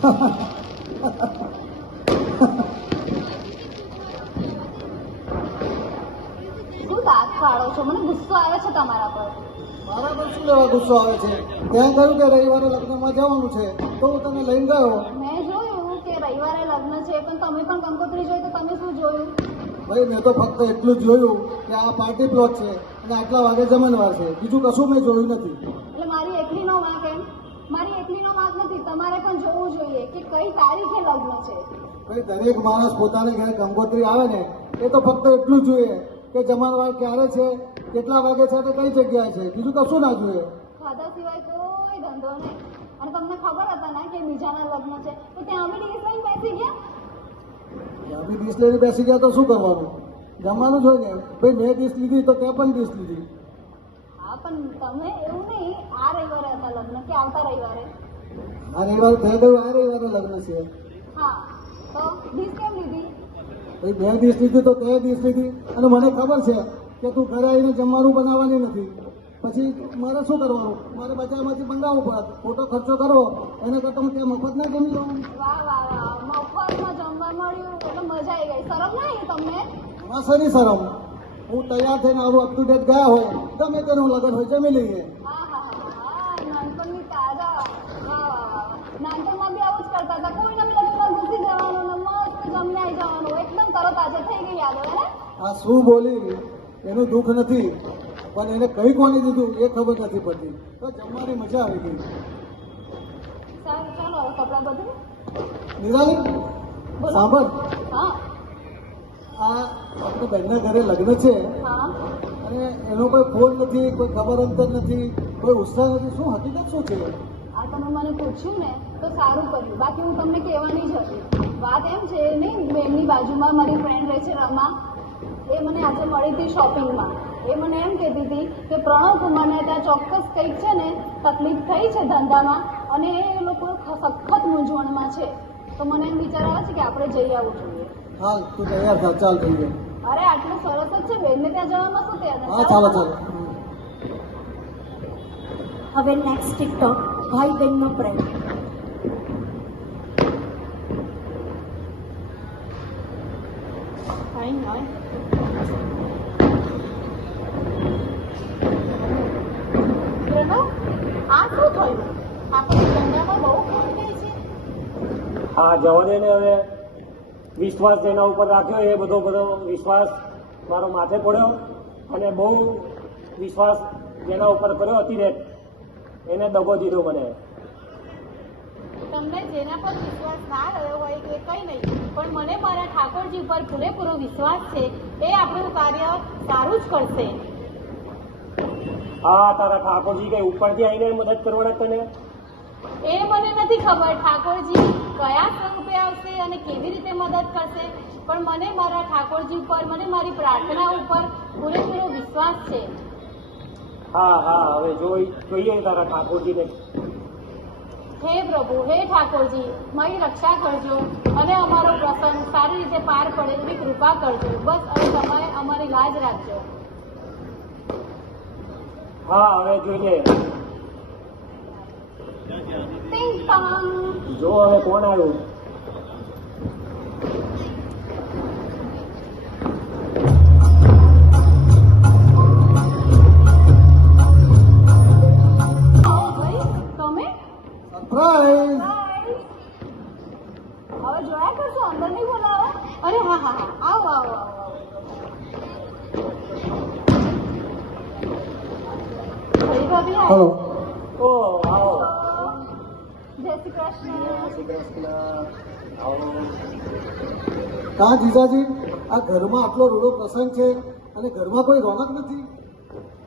શું દાંત કાઢો છો? મને ગુસ્સો આવે છે તમારા પર. મારા પર શું લેવા ગુસ્સો આવે છે? ત્યાં કહ્યું કે રવિવારે લગ્નમાં જવાનું છે તો હું તને લઈને ગયો. મેં જોયું કે રવિવારે લગ્ન છે, પણ તમે પણ કંકોત્રી જોઈ તો તમે શું જોયું? ભાઈ મેં તો ફક્ત એટલું જ જોયું કે આ પાર્ટી પ્લોટ છે અને આટલા વાગે જમણવાર છે, બીજું કશું મેં જોયું નથી. એટલે મારી એકલીનો વાંક એમ? મારી એકલીનો વાંક નથી, તમારે પણ જોવું જોઈએ કે કઈ તારીખે લગ્ન છે. ભાઈ દરેક માણસ પોતાની ઘરે કંકોત્રી આવે ને એ તો ફક્ત એટલું જ જોઈએ કે જમણવાર ક્યારે છે, કેટલા વાગે છે અને કઈ જગ્યાએ છે, બીજું કશું ના જોઈએ. ખાધા સિવાય કોઈ ધંધો નહીં. અને તમને ખબર હતા ને કે બીજાના લગ્ન છે તો ત્યાં અમે ડીશ લઈને બેસી ગયા. અભી ડીશ લઈને બેસી ગયા તો શું કરવાનું? જમવાનું જ હોય ને. ભાઈ મેં ડીશ લીધી તો ત્યાં પણ ડીશ લીધી. હા, પણ તમે એવું નહીં, આ રવિવારે હતા લગ્ન કે આવતા રવિવારે? આ રવિવારે થઈ ગયું, આ રવિવારે લગ્ન છે. હા, તો ડીશ કેમ લીધી? ભાઈ મેં ડીશ લીધી તો તે ડીશ લીધી અને મને ખબર છે કે તું ઘરે આવીને જમવાનું બનાવવાની નથી. પછી મારે શું કરવાનું? મારે બજારમાંથી મંગાવવું પડે, ખોટો ખર્ચો કરવો એના કરતાં હું ત્યાં મફત ના જમી લઉં. વાહ વાહ વાહ, મફતમાં જમવા મળ્યું એટલે મજા આવી ગઈ. શરમ ના આવી તમને? એમાં શેની શરમ? હું તૈયાર થઈને આવું અપ ટુ ડેટ ગયા હોય ગમે તેનું લગ્ન હોય જમી લઈએ. હા હા હા, નાનપણની તાજા. વાહ વાહ વાહ, નાનપણમાં બી આવું જ કરતા હતા. કોઈના બી લગ્નમાં ઘૂસી જવાનું ને મસ્ત જમને આવી જવાનું, એકદમ તરત આજે થઈ ગઈ યાદો હે. આ શું બોલી એનું દુઃખ નથી, પણ એને કઈ કોની દીધું એ ખબર નથી પડતી. તો જમવાની મજા આવી ગઈ. સારું, ચાલો હવે કપડાં બધું. નિરાલી બોલો. સાંભળ, હા આ આપણે બેનના ઘરે લગ્ન છે હા, અને એનો કોઈ ફોન નથી, કોઈ ખબર અંતર નથી, કોઈ ઉત્સાહ નથી. શું હકીકત શું છે? આ તમે મને પૂછ્યું ને તો સારું કર્યું, બાકી હું તમને કહેવાની જ હતી. વાત એમ છે નહીં, એમની બાજુમાં મારી ફ્રેન્ડ રહે છે રમા, એ મને આજે મળી હતી શોપિંગમાં. એ મને એમ કહેતી હતી કે પ્રણવ કુમારને ત્યાં ચોક્કસ કંઈક છે ને તકલીફ થઈ છે ધંધામાં અને એ લોકો સખત મૂંઝવણમાં છે. તો મને એમ વિચાર આવે છે કે આપણે જઈ આવવું જોઈએ. હાલ તું તૈયાર થા, ચાલ જઈએ. અરે આટલું સરસ જ છે, બેનને ત્યાં જવામાં શું ત્યાં? હા ચાલો ચાલો. હવે નેક્સ્ટ ટિકટોક ભાઈ બહેનનો પ્રેમ. કઈ નહીં. પ્રણવ, આ શું થયું? આપણે ધંધામાં બહુ ખોટ ગઈ છે. હા જવા દે ને હવે. વિશ્વાસ જેના ઉપર રાખ્યો એ બધો વિશ્વાસ મારો માથે પડ્યો અને બહુ વિશ્વાસ જેના ઉપર કર્યો અતિરેક એને દગો દીધો મને. તમને જેના પર વિશ્વાસ ના રહ્યો હોય એ કંઈ નહીં, પણ મને મારા ઠાકોરજી ઉપર પૂરેપૂરો વિશ્વાસ છે. એ આપણું કાર્ય સારું જ કરશે. હા તારા ઠાકોરજી કઈ ઉપરથી આવીને મદદ કરવાના તને? એ મને નથી ખબર ઠાકોરજી કયા સ્વરૂપે આવશે અને કેવી રીતે મદદ કરશે, પણ મને મારા ઠાકોરજી ઉપર, મને મારી પ્રાર્થના ઉપર પૂરેપૂરો વિશ્વાસ છે. હા હા હવે જોઈએ તારા ઠાકોરજીને. હે પ્રભુ, હે ઠાકોરજી, મારી રક્ષા કરજો અને અમારો પ્રસંગ સારી રીતે પાર પડે એવી કૃપા કરજો. બસ હવે તમે અમારી લાજ રાખજો. હા હવે જોઈએ. ટિંગ ટોંગ. જો હવે કોણ આવ્યું? ભાઈ તમે સરપ્રાઈઝ. હવે જોયા કરશો, અંદર નહીં બોલાવો. અરે હા હા હા, આવો આવો આવો આવો. ભાઈ ભાભી હલો. ઓ આવો. જય શ્રી કૃષ્ણ. આવો. કા જીજાજી, આ ઘરમાં આટલો રૂડો પ્રસંગ છે અને ઘરમાં કોઈ રોનક નથી.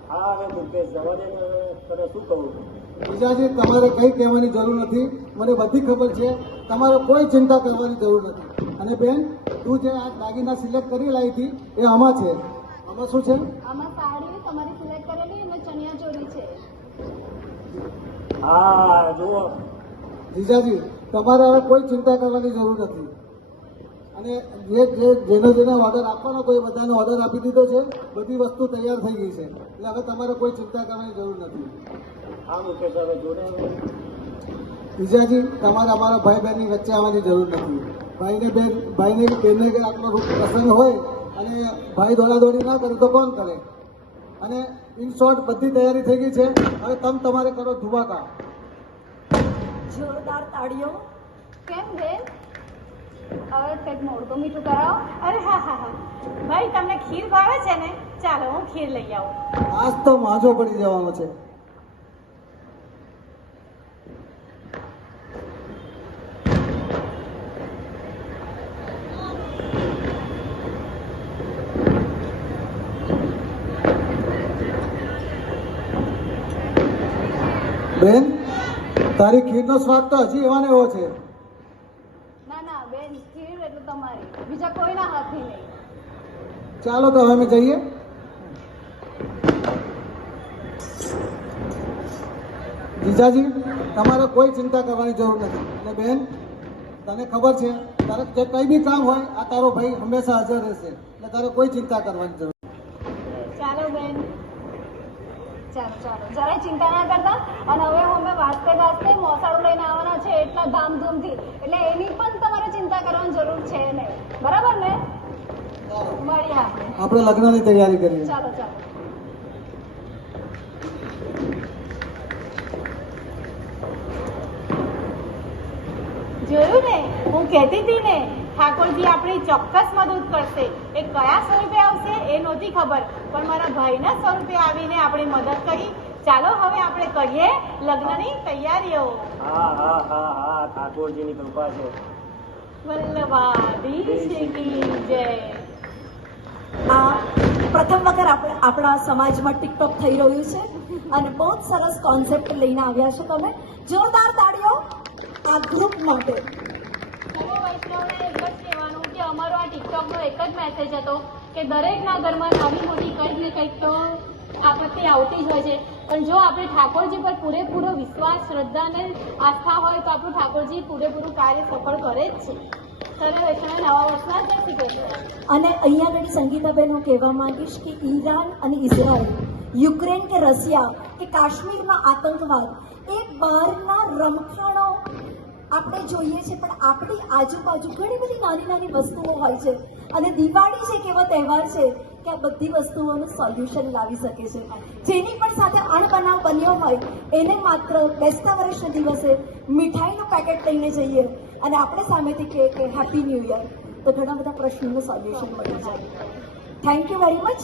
હા હવે મુકેશ જવા દે ને હવે તને શું કહું? જીજાજી તમારે કંઈ કહેવાની જરૂર નથી, મને બધી ખબર છે. તમારે કોઈ ચિંતા કરવાની જરૂર નથી. અને બેન, તું જે આ દાગીના સિલેક્ટ કરી લાવી હતી એ આમાં છે. આમાં શું છે? આમાં સાડી તમારી સિલેક્ટ કરેલી અને ચણિયા ચોળી છે. હા જુઓ. જીજાજી તમારે હવે કોઈ ચિંતા કરવાની જરૂર નથી. અને જેનો ઓર્ડર આપવાનો તો એ બધાને ઓર્ડર આપી દીધો છે. બધી વસ્તુ તૈયાર થઈ ગઈ છે, એટલે હવે તમારે કોઈ ચિંતા કરવાની જરૂર નથી. હા મુકેશ હવે જોડે. વિજયાજી, તમારે અમારા ભાઈ બહેનની વચ્ચે આવવાની જરૂર નથી. ભાઈને બેનને કે આટલો પ્રસંગ હોય અને ભાઈ દોડાદોડી ના કરે તો કોણ કરે? અને ઇન શોર્ટ બધી તૈયારી થઈ ગઈ છે. હવે તમારે કરો ધુવાકા. જોરદાર તાળીઓ. કેમ બેન? હવે કંઈક મોડું મીઠું કરાવો. અરે હા હા હા ભાઈ, તમને ખીર ભાવે છે ને? ચાલો હું ખીર લઈ આવું. આજ તો માજો પડી જવાનો છે. બેન, તારી ખીરનો સ્વાદ તો હજી એવા ને એવો છે. ના ના બેન, ખીર એટલે તમારી, બીજા કોઈના હાથની નહીં. ચાલો તો હવે અમે જઈએ. જીજાજી, તમારે કોઈ ચિંતા કરવાની જરૂર નથી. અને બેન, તને ખબર છે તારે જે કંઈ બી કામ હોય આ તારો ભાઈ હંમેશા હાજર રહેશે. એટલે તારે કોઈ ચિંતા કરવાની જરૂર નથી. ચાલો બેન, ચાલો ચાલો, જરાય ચિંતા ના કરતા. અને હવે અમે વાસ્તે ગાસ્તે મોસાળું લઈને આવવાના છે એટલા ધામધૂમથી, એટલે એની પણ તમારે ચિંતા કરવાની જરૂર છે નહીં. બરાબર ને? મળીએ આપણે. આપણે લગ્નની તૈયારી કરીએ. ચાલો ચાલો. જોયું ને, હું કહેતી હતી ને ઠાકોરજી આપણી ચોક્કસ મદદ કરશે. એ કયા સ્વરૂપે આવશે એ નહોતી ખબર, પણ મારા ભાઈના સ્વરૂપે આવીને આપણે મદદ કરી. ચાલો હવે આપણે કરીએ લગ્નની તૈયારીઓ. હા હા હા હા, ઠાકોરજીની કૃપા છે. વલ્લભાધીશ કી જય. આ પ્રથમ વખત આપણા સમાજમાં ટિકટોક થઈ રહ્યું છે અને બહુ જ સરસ કોન્સેપ્ટ લઈને આવ્યા છો તમે. જોરદાર તાળીઓ આ ગ્રુપ માટે. સર્વ વૈષ્ણવને એક જ કહેવાનું કે અમારો આ ટિકટોકનો એક જ મેસેજ હતો કે દરેકના ઘરમાં નાની મોટી કંઈક ને કંઈક તો આપત્તિ આવતી જ હોય છે, પણ જો આપણે ઠાકોરજી પર પૂરેપૂરો વિશ્વાસ, શ્રદ્ધા અને આસ્થા હોય તો આપણું ઠાકોરજી પૂરેપૂરું કાર્ય સફળ કરે જ છે. સર્વ વૈષ્ણવ નવા વર્ષના જય શ્રી કૃષ્ણ. અને અહીંયા આગળ સંગીતાબેન હું કહેવા માંગીશ કે ઈરાન અને ઇઝરાયલ, યુક્રેન કે રશિયા કે કાશ્મીરમાં આતંકવાદ, એ બહારના રમખાણો આપણે જોઈએ છે, પણ આપણી આજુબાજુ ઘણી બધી નાની નાની વસ્તુઓ હોય છે. અને દિવાળી છે એક એવો તહેવાર છે કે આ બધી વસ્તુઓનું સોલ્યુશન લાવી શકે છે. જેની પણ સાથે અણબનાવ બન્યો હોય એને માત્ર બેસતા વર્ષના દિવસે મીઠાઈનું પેકેટ લઈને જઈએ અને આપણે સામેથી કહીએ કે હેપી ન્યૂ યર, તો ઘણા બધા પ્રશ્નોનું સોલ્યુશન મળી જાય. Thank you very much.